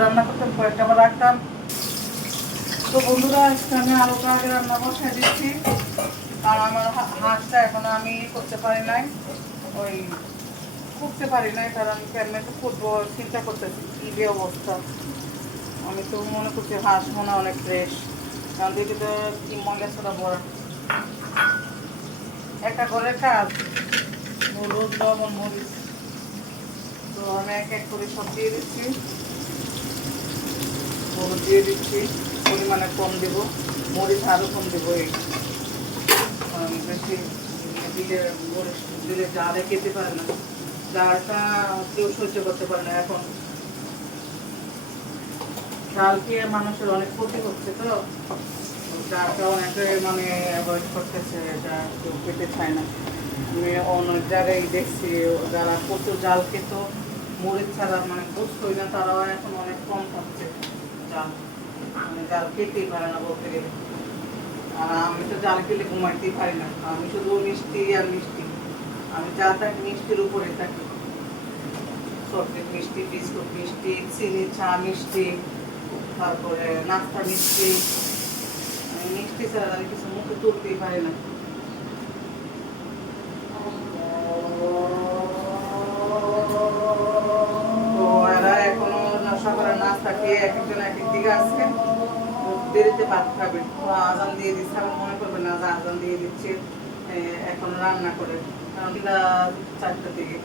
রান্না করতাম, কয়েকটা আবার রাখতাম। তো বন্ধুরা, আমি আলুটা আগে রান্না বসাই দিচ্ছি। আর আমার হাঁসটা এখনো আমি করতে পারি নাই, ওই করতে পারি নাই, কারণ কেমনে তো করবো চিন্তা করতেছি কী যে অবস্থা। আমি তো মনে করছি হাঁস মনে অনেক ফ্রেশ, কারণ দেখি তো কি ময়লা ছোড়া বড়া। একটা ঘরের কাজ, হলুদ লবণ মরিচ, তো আমি এক এক করে সব দিয়ে দিচ্ছি। হলুদ দিয়ে দিচ্ছি, পরিমাণে কম দেবো, মরিচ আরও কম দেবো। এই বেশি দিলে মরিচ দিলে জালে খেতে পারে না, জালটা কেউ সহ্য করতে পারে না। এখন জাল খেয়ে মানুষের অনেক ক্ষতি হচ্ছে, তো জালটা অনেকে মানে অ্যাভয়েড করতেছে, এটা কেউ খেতে চায় না। আমি অনেক জায়গায় দেখছি যারা প্রচুর জাল খেত, মরিচ ছাড়া মানে বুঝতোই না, তারাও এখন অনেক কম খাচ্ছে জাল, মানে জাল খেতেই পারে না বলতে গেলে। আর আমি তো জাল খেলে ঘুমাইতেই পারি না, আমি শুধু মিষ্টি আর মিষ্টি, আমি যা থাকি মিষ্টির উপরে থাকি। চকলেট মিষ্টি, বিস্কুট মিষ্টি, চিনি চা মিষ্টি, তারপরে নাস্তা মিষ্টি, আমি মিষ্টি ছাড়া আমি কিছু মুখে তুলতেই পারি না। তো এরা এখনো সকালে নাস্তা খেয়ে এক একজন এক এক দিকে আসছে, দেরিতে ভাত খাবে। তো আজান দিয়ে দিচ্ছে, আমার মনে করবে না যে আজান দিয়ে দিচ্ছে এখন রান্না করে, কারণ 4টার দিকে।